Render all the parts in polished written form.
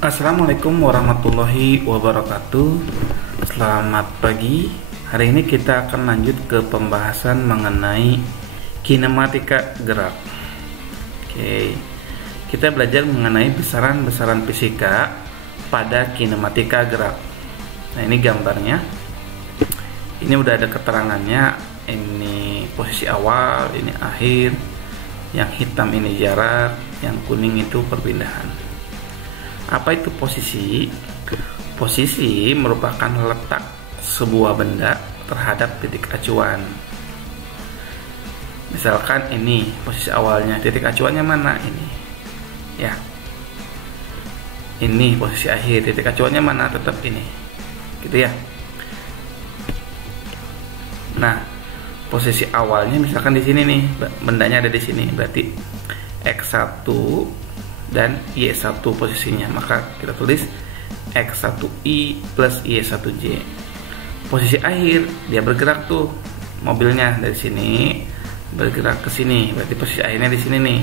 Assalamualaikum warahmatullahi wabarakatuh. Selamat pagi. Hari ini kita akan lanjut ke pembahasan mengenai kinematika gerak. Oke, kita belajar mengenai besaran-besaran fisika pada kinematika gerak. Nah, ini gambarnya. Ini udah ada keterangannya. Ini posisi awal, ini akhir. Yang hitam ini jarak, yang kuning itu perpindahan. Apa itu posisi? Posisi merupakan letak sebuah benda terhadap titik acuan. Misalkan ini posisi awalnya, titik acuannya mana ini? Ya. Ini posisi akhir, titik acuannya mana? Tetap ini. Gitu ya. Nah, posisi awalnya misalkan di sini nih, bendanya ada di sini, berarti X1 dan Y1 posisinya, maka kita tulis X1Y plus Y1J. Posisi akhir dia bergerak tuh, mobilnya dari sini bergerak ke sini, berarti posisi akhirnya di sini nih.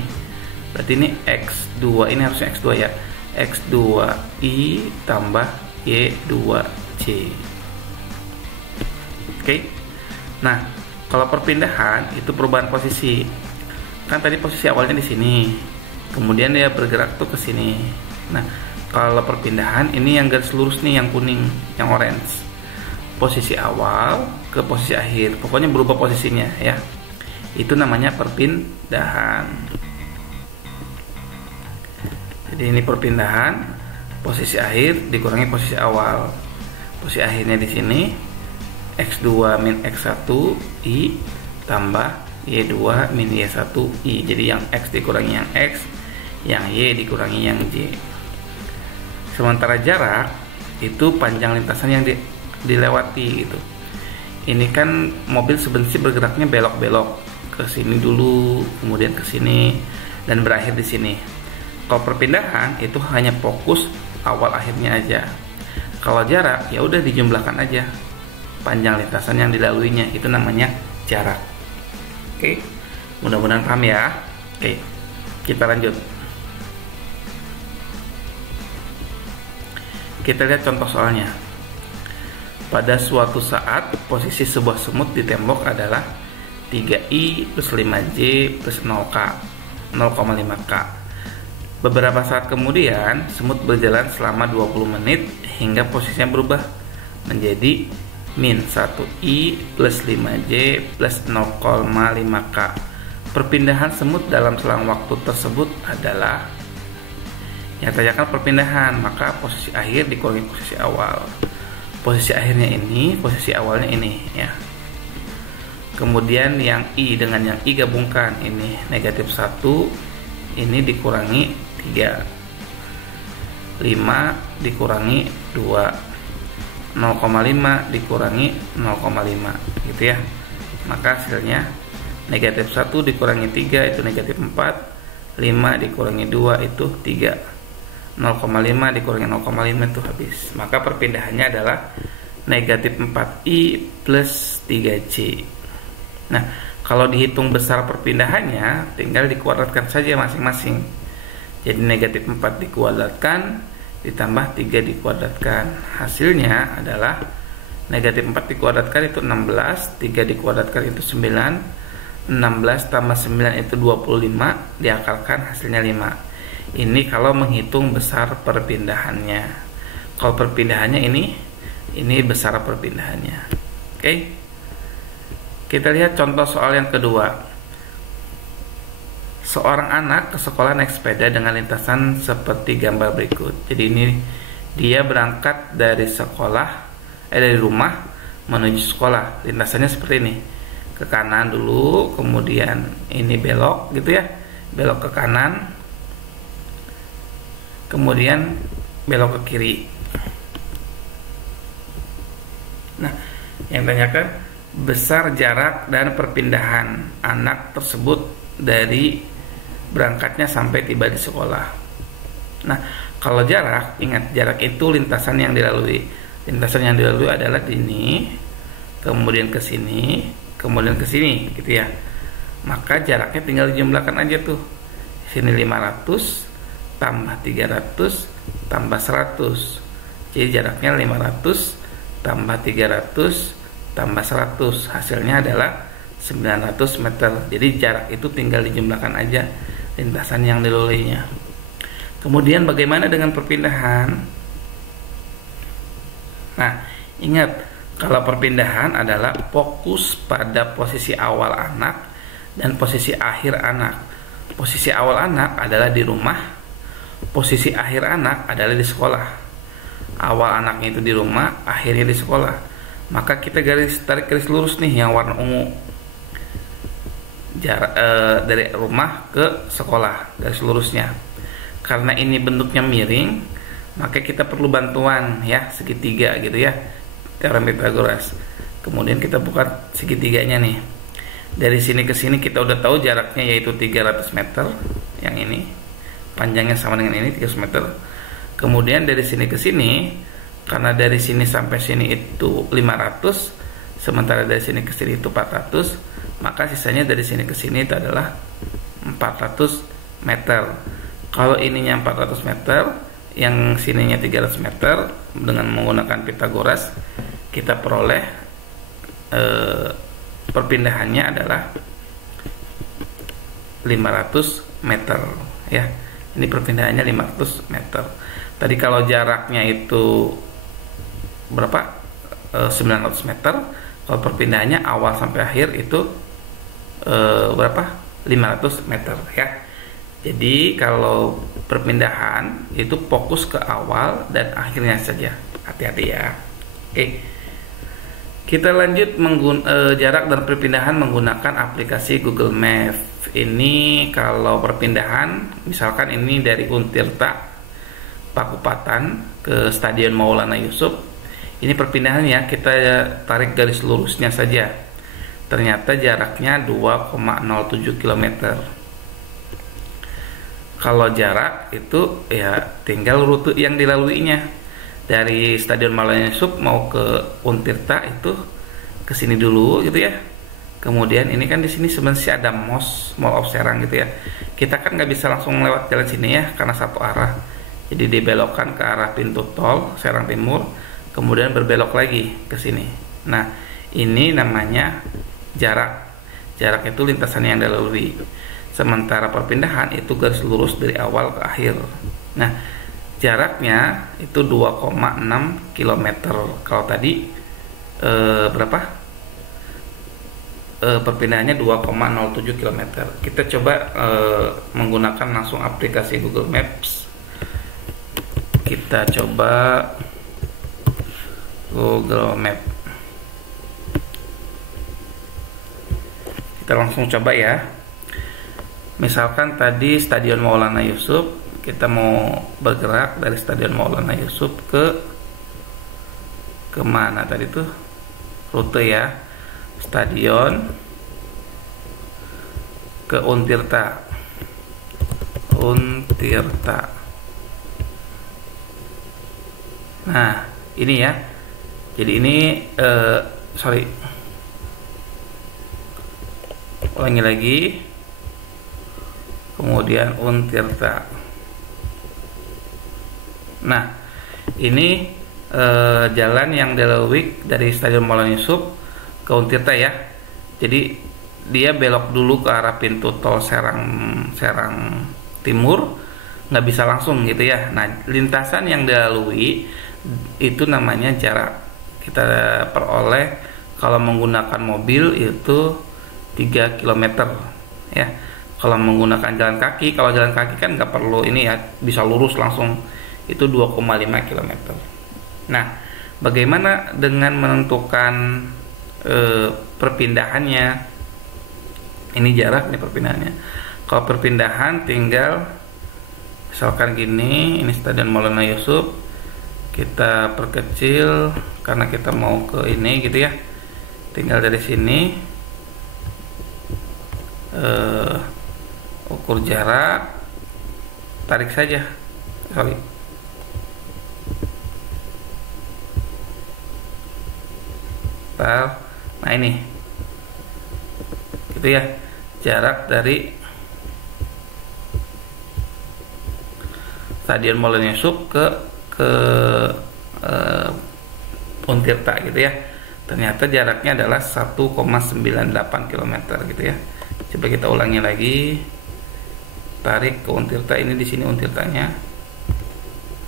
Berarti ini X2, ini harusnya X2 ya, X2Y tambah Y2J. Oke. Nah, kalau perpindahan itu perubahan posisi. Kan tadi posisi awalnya di sini, kemudian dia bergerak tuh ke sini. Nah, kalau perpindahan ini yang garis lurus nih, yang kuning, yang orange. Posisi awal ke posisi akhir, pokoknya berubah posisinya ya. Itu namanya perpindahan. Jadi ini perpindahan, posisi akhir dikurangi posisi awal. Posisi akhirnya di sini X2 min X1 I tambah Y2 min Y1 I. Jadi yang X dikurangi yang X, yang Y dikurangi yang J. Sementara jarak itu panjang lintasan yang dilewati gitu. Ini kan mobil sebenarnya bergeraknya belok-belok ke sini dulu, kemudian ke sini dan berakhir di sini. Kalau perpindahan itu hanya fokus awal akhirnya aja. Kalau jarak ya udah dijumlahkan aja panjang lintasan yang dilaluinya, itu namanya jarak. Oke, mudah-mudahan paham ya. Oke, kita lanjut. Kita lihat contoh soalnya. Pada suatu saat, posisi sebuah semut di tembok adalah 3I plus 5J plus 0K, 0,5K. Beberapa saat kemudian, semut berjalan selama 20 menit hingga posisinya berubah menjadi min 1I plus 5J plus 0,5K. Perpindahan semut dalam selang waktu tersebut adalah, yang tanyakan perpindahan, maka posisi akhir dikurangi posisi awal. Posisi akhirnya ini, posisi awalnya ini ya. Kemudian yang I dengan yang I gabungkan, ini negatif 1, ini dikurangi 3, 5 dikurangi 2, 0,5 dikurangi 0,5 gitu ya. Maka hasilnya negatif 1 dikurangi 3 itu negatif 4, 5 dikurangi 2 itu 3, 0,5 dikurangi 0,5 itu habis. Maka perpindahannya adalah negatif 4I plus 3J. Nah, kalau dihitung besar perpindahannya tinggal dikuadratkan saja masing-masing. Jadi negatif 4 dikuadratkan ditambah 3 dikuadratkan, hasilnya adalah negatif 4 dikuadratkan itu 16, 3 dikuadratkan itu 9, 16 tambah 9 itu 25, diakalkan hasilnya 5. Ini kalau menghitung besar perpindahannya. Kalau perpindahannya ini besar perpindahannya. Oke. Kita lihat contoh soal yang kedua. Seorang anak ke sekolah naik sepeda dengan lintasan seperti gambar berikut. Jadi ini dia berangkat dari dari rumah menuju sekolah. Lintasannya seperti ini. Ke kanan dulu, kemudian ini belok gitu ya. Belok ke kanan. Kemudian belok ke kiri. Nah, yang tanyakan besar jarak dan perpindahan anak tersebut dari berangkatnya sampai tiba di sekolah. Nah, kalau jarak, ingat jarak itu lintasan yang dilalui. Lintasan yang dilalui adalah di ini, kemudian ke sini, kemudian ke sini, gitu ya. Maka jaraknya tinggal dijumlahkan aja tuh. Sini 500 tambah 300 tambah 100. Jadi jaraknya 500 tambah 300 tambah 100, hasilnya adalah 900 meter. Jadi jarak itu tinggal dijumlahkan aja lintasan yang dilaluinya. Kemudian bagaimana dengan perpindahan? Nah, ingat kalau perpindahan adalah fokus pada posisi awal anak dan posisi akhir anak. Posisi awal anak adalah di rumah, posisi akhir anak adalah di sekolah. Awal anaknya itu di rumah, akhirnya di sekolah. Maka kita tarik garis lurus nih yang warna ungu. Jarak dari rumah ke sekolah, garis lurusnya. Karena ini bentuknya miring, maka kita perlu bantuan ya, segitiga gitu ya, teorem Pythagoras. Kemudian kita buka segitiganya nih. Dari sini ke sini kita udah tahu jaraknya yaitu 300 meter. Yang ini panjangnya sama dengan ini 300 meter. Kemudian dari sini ke sini, karena dari sini sampai sini itu 500, sementara dari sini ke sini itu 400, maka sisanya dari sini ke sini itu adalah 400 meter. Kalau ininya 400 meter, yang sininya 300 meter, dengan menggunakan Pythagoras kita peroleh perpindahannya adalah 500 meter ya. Ini perpindahannya 500 meter. Tadi kalau jaraknya itu berapa? 900 meter. Kalau perpindahannya awal sampai akhir itu berapa? 500 meter ya. Jadi kalau perpindahan itu fokus ke awal dan akhirnya saja. Hati-hati ya. Oke. Kita lanjut jarak dan perpindahan menggunakan aplikasi Google Maps. Ini kalau perpindahan, misalkan ini dari Untirta Pakupatan ke Stadion Maulana Yusuf. Ini perpindahannya, kita tarik garis lurusnya saja. Ternyata jaraknya 2,07 km. Kalau jarak itu ya tinggal rute yang dilaluinya. Dari Stadion Maulana Yusuf mau ke Untirta itu ke sini dulu gitu ya. Kemudian ini kan di sini sebenarnya ada Mall of Serang gitu ya. Kita kan nggak bisa langsung lewat jalan sini ya karena satu arah. Jadi dibelokkan ke arah pintu tol Serang Timur, kemudian berbelok lagi ke sini. Nah, ini namanya jarak. Jarak itu lintasan yang dilalui. Sementara perpindahan itu garis lurus dari awal ke akhir. Nah, jaraknya itu 2,6 km. Kalau tadi berapa? Perpindahannya 2,07 km. Kita coba menggunakan langsung aplikasi Google Maps. Kita coba Google Map. Kita langsung coba ya. Misalkan tadi Stadion Maulana Yusuf, kita mau bergerak dari Stadion Maulana Yusuf ke mana tadi tuh? Rute ya. Stadion ke Untirta. Nah, ini ya. Jadi ini ulangi lagi. Kemudian Untirta. Nah, ini jalan yang dilalui dari Stadion Maulana Yusuf ke Untirta ya. Jadi dia belok dulu ke arah pintu tol Serang Timur, nggak bisa langsung gitu ya. Nah, lintasan yang dilalui itu namanya jarak. Kita peroleh kalau menggunakan mobil itu 3 km ya. Kalau menggunakan jalan kaki, kalau jalan kaki kan nggak perlu ini ya, bisa lurus langsung, itu 2,5 km. Nah, bagaimana dengan menentukan perpindahannya? Ini jarak nih perpindahannya. Kalau perpindahan tinggal misalkan gini, ini Stadion Maulana Yusuf, kita perkecil karena kita mau ke ini gitu ya. Tinggal dari sini ukur jarak, tarik saja. Nah ini gitu ya, jarak dari Stadion Moulin Yusuf ke Untirta gitu ya. Ternyata jaraknya adalah 1,98 km gitu ya. Coba kita ulangi lagi. Tarik ke Untirta, ini di sini Untirtanya.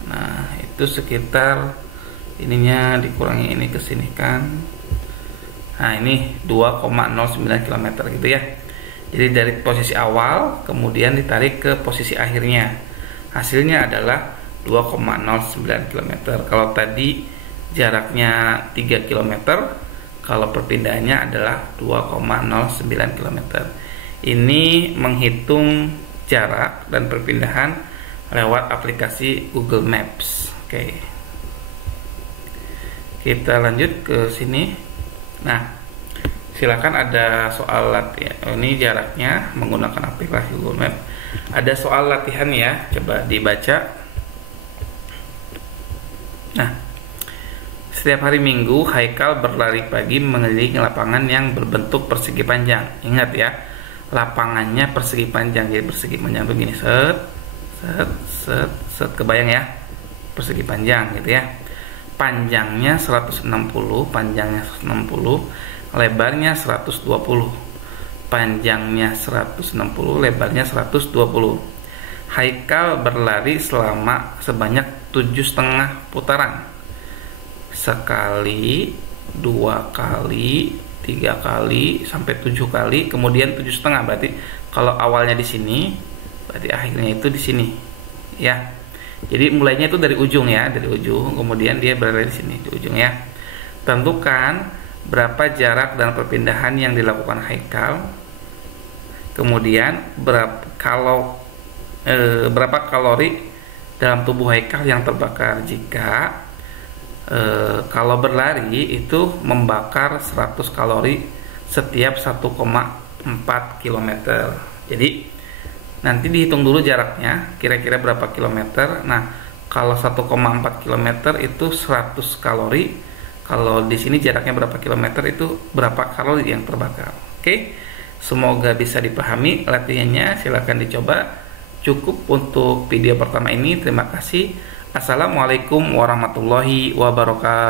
Nah, itu sekitar ininya dikurangi ini ke sini kan. Nah, ini 2,09 km gitu ya. Jadi dari posisi awal kemudian ditarik ke posisi akhirnya. Hasilnya adalah 2,09 km. Kalau tadi jaraknya 3 km, kalau perpindahannya adalah 2,09 km. Ini menghitung jarak dan perpindahan lewat aplikasi Google Maps. Oke. Kita lanjut ke sini. Nah, silakan ada soal latihan. Ini jaraknya menggunakan aplikasi Google Maps. Ada soal latihan ya, coba dibaca. Nah, setiap hari Minggu Haikal berlari pagi mengelilingi lapangan yang berbentuk persegi panjang. Ingat ya, lapangannya persegi panjang. Jadi persegi panjang begini, set, kebayang ya, persegi panjang gitu ya. Panjangnya 160, lebarnya 120. Panjangnya 160, lebarnya 120. Haikal berlari selama sebanyak 7,5 putaran. Sekali, 2 kali, 3 kali, sampai 7 kali, kemudian 7,5. Berarti kalau awalnya di sini, berarti akhirnya itu di sini. Ya. Jadi mulainya itu dari ujung ya, dari ujung, kemudian dia berada di sini di ujung ya. Tentukan berapa jarak dan perpindahan yang dilakukan Haikal. Kemudian berapa kalori dalam tubuh Haikal yang terbakar jika kalau berlari itu membakar 100 kalori setiap 1,4 km. Jadi nanti dihitung dulu jaraknya kira-kira berapa kilometer. Nah, kalau 1,4 km itu 100 kalori. Kalau di sini jaraknya berapa kilometer itu berapa kalori yang terbakar. Oke. Semoga bisa dipahami latihannya, silahkan dicoba. Cukup untuk video pertama ini. Terima kasih. Assalamualaikum warahmatullahi wabarakatuh.